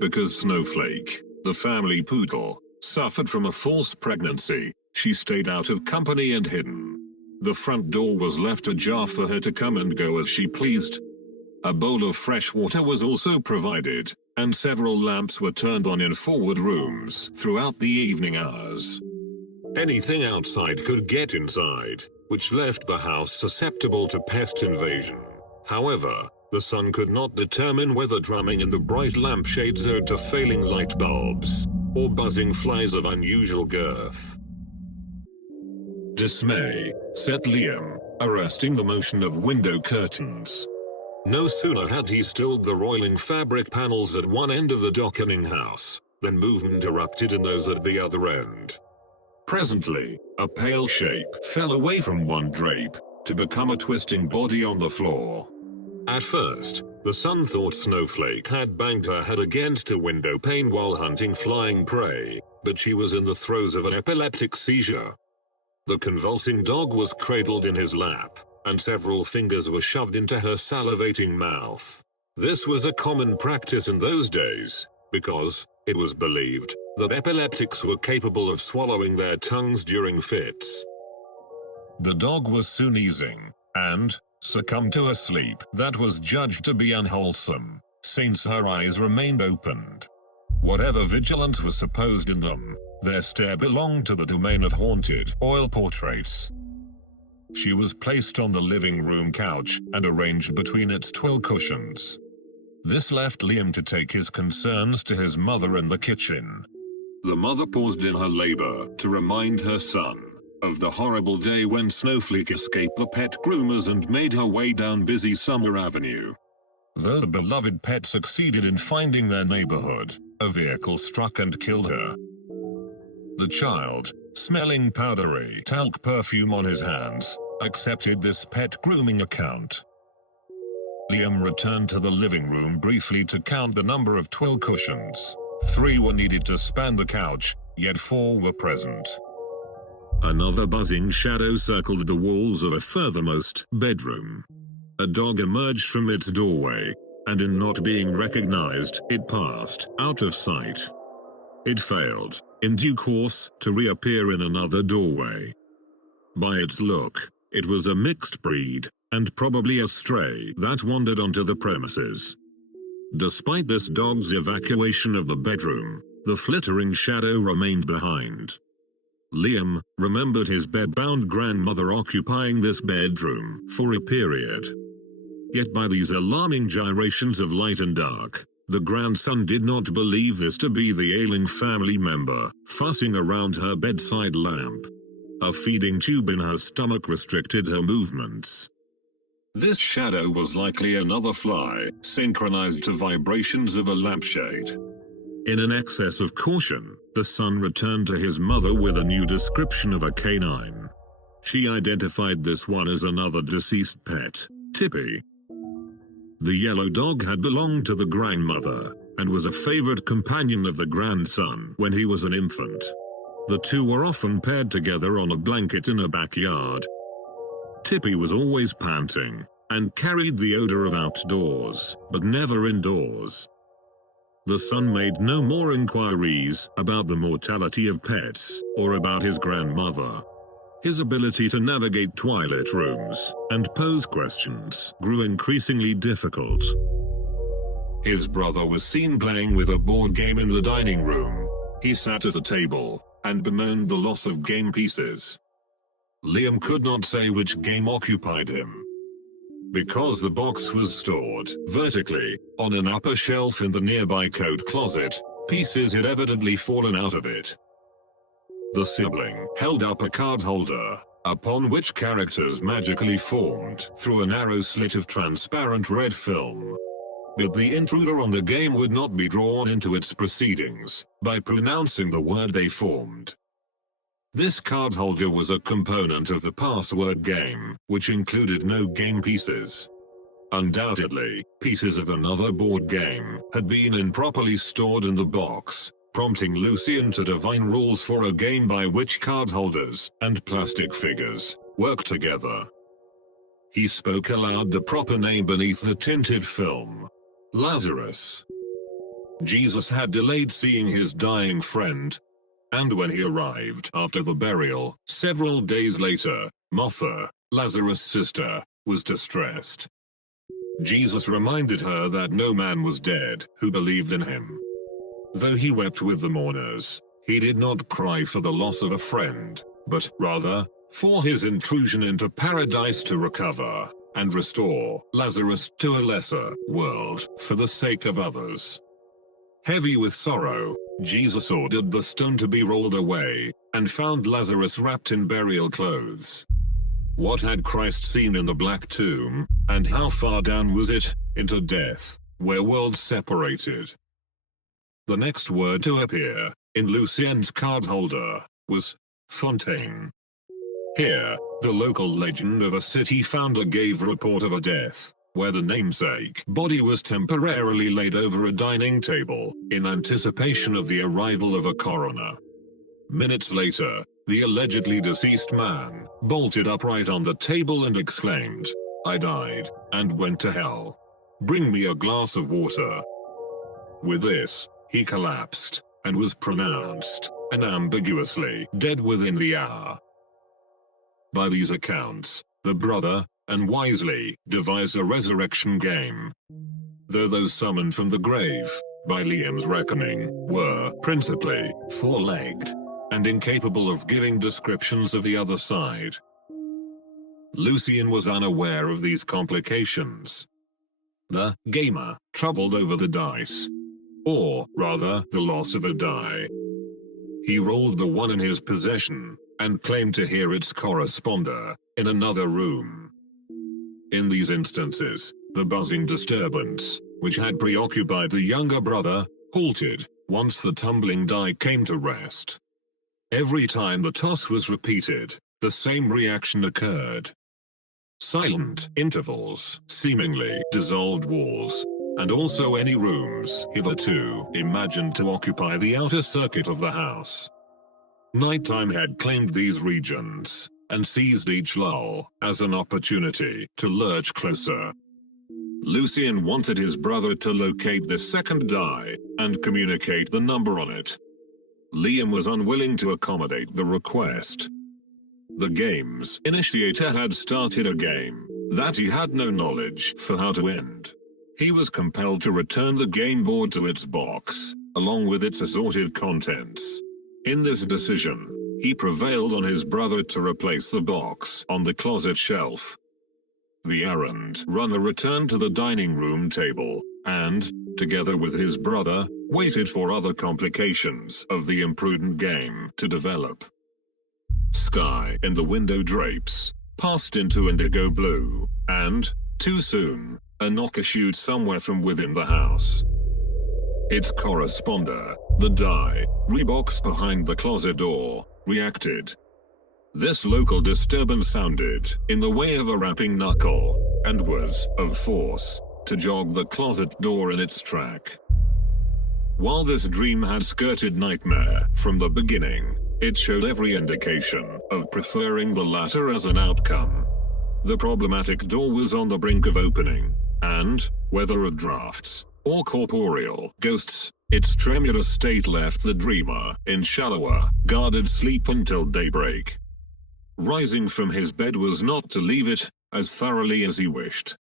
Because Snowflake, the family poodle, suffered from a false pregnancy, she stayed out of company and hidden. The front door was left ajar for her to come and go as she pleased. A bowl of fresh water was also provided, and several lamps were turned on in forward rooms throughout the evening hours. Anything outside could get inside, which left the house susceptible to pest invasion. However, the son could not determine whether drumming in the bright lampshades owed to failing light bulbs, or buzzing flies of unusual girth. Dismay set Liam, arresting the motion of window curtains. No sooner had he stilled the roiling fabric panels at one end of the darkening house, than movement erupted in those at the other end. Presently, a pale shape fell away from one drape, to become a twisting body on the floor. At first, the son thought Snowflake had banged her head against a window pane while hunting flying prey, but she was in the throes of an epileptic seizure. The convulsing dog was cradled in his lap, and several fingers were shoved into her salivating mouth. This was a common practice in those days, because it was believed that epileptics were capable of swallowing their tongues during fits. The dog was soon easing, and succumbed to a sleep that was judged to be unwholesome, since her eyes remained opened. Whatever vigilance was supposed in them, their stare belonged to the domain of haunted oil portraits. She was placed on the living room couch and arranged between its twill cushions. This left Liam to take his concerns to his mother in the kitchen. The mother paused in her labor to remind her son of the horrible day when Snowflake escaped the pet groomers and made her way down busy Summer Avenue. Though the beloved pet succeeded in finding their neighborhood, a vehicle struck and killed her. The child, smelling powdery talc perfume on his hands, accepted this pet grooming account. Liam returned to the living room briefly to count the number of twill cushions. 3 were needed to span the couch, yet 4 were present. Another buzzing shadow circled the walls of a furthermost bedroom. A dog emerged from its doorway, and in not being recognized, it passed out of sight. It failed, in due course, to reappear in another doorway. By its look, it was a mixed breed, and probably a stray that wandered onto the premises. Despite this dog's evacuation of the bedroom, the flittering shadow remained behind. Liam remembered his bed-bound grandmother occupying this bedroom for a period. Yet by these alarming gyrations of light and dark, the grandson did not believe this to be the ailing family member, fussing around her bedside lamp. A feeding tube in her stomach restricted her movements. This shadow was likely another fly, synchronized to vibrations of a lampshade. In an excess of caution, the son returned to his mother with a new description of a canine. She identified this one as another deceased pet, Tippy. The yellow dog had belonged to the grandmother, and was a favored companion of the grandson when he was an infant. The two were often paired together on a blanket in a backyard. Tippy was always panting, and carried the odor of outdoors, but never indoors. The son made no more inquiries about the mortality of pets, or about his grandmother. His ability to navigate twilight rooms and pose questions grew increasingly difficult. His brother was seen playing with a board game in the dining room. He sat at a table and bemoaned the loss of game pieces. Liam could not say which game occupied him. Because the box was stored vertically on an upper shelf in the nearby coat closet, pieces had evidently fallen out of it. The sibling held up a card holder, upon which characters magically formed through a narrow slit of transparent red film. But the intruder on the game would not be drawn into its proceedings by pronouncing the word they formed. This card holder was a component of the password game, which included no game pieces. Undoubtedly, pieces of another board game had been improperly stored in the box, prompting Lucian to divine rules for a game by which card holders and plastic figures work together. He spoke aloud the proper name beneath the tinted film: Lazarus. Jesus had delayed seeing his dying friend, and when he arrived after the burial, several days later, Martha, Lazarus' sister, was distressed. Jesus reminded her that no man was dead who believed in him. Though he wept with the mourners, he did not cry for the loss of a friend, but rather, for his intrusion into paradise to recover and restore Lazarus to a lesser world for the sake of others. Heavy with sorrow, Jesus ordered the stone to be rolled away, and found Lazarus wrapped in burial clothes. What had Christ seen in the black tomb, and how far down was it, into death, where worlds separated? The next word to appear, in Lucien's card holder, was Fontaine. Here, the local legend of a city founder gave report of a death, where the namesake body was temporarily laid over a dining table, in anticipation of the arrival of a coroner. Minutes later, the allegedly deceased man bolted upright on the table and exclaimed, "I died, and went to hell. Bring me a glass of water." With this, he collapsed, and was pronounced, unambiguously, dead within the hour. By these accounts, the brother, unwisely, devised a resurrection game. Though those summoned from the grave, by Liam's reckoning, were, principally, four-legged, and incapable of giving descriptions of the other side. Lucien was unaware of these complications. The gamer troubled over the dice. Or, rather, the loss of a die. He rolled the one in his possession, and claimed to hear its corresponder, in another room. In these instances, the buzzing disturbance, which had preoccupied the younger brother, halted, once the tumbling die came to rest. Every time the toss was repeated, the same reaction occurred. Silent intervals, seemingly dissolved walls, and also any rooms hitherto imagined to occupy the outer circuit of the house. Nighttime had claimed these regions, and seized each lull as an opportunity to lurch closer. Lucien wanted his brother to locate the second die, and communicate the number on it. Liam was unwilling to accommodate the request. The game's initiator had started a game that he had no knowledge for how to end. He was compelled to return the game board to its box, along with its assorted contents. In this decision, he prevailed on his brother to replace the box on the closet shelf. The errand runner returned to the dining room table, and, together with his brother, waited for other complications of the imprudent game to develop. Sky in the window drapes passed into indigo blue, and, too soon, a knock issued somewhere from within the house. Its corresponder, the die, rebox behind the closet door, reacted. This local disturbance sounded in the way of a rapping knuckle, and was, of force, to jog the closet door in its track. While this dream had skirted nightmare from the beginning, it showed every indication of preferring the latter as an outcome. The problematic door was on the brink of opening, and, whether of drafts or corporeal ghosts, its tremulous state left the dreamer in shallower, guarded sleep until daybreak. Rising from his bed was not to leave it as thoroughly as he wished.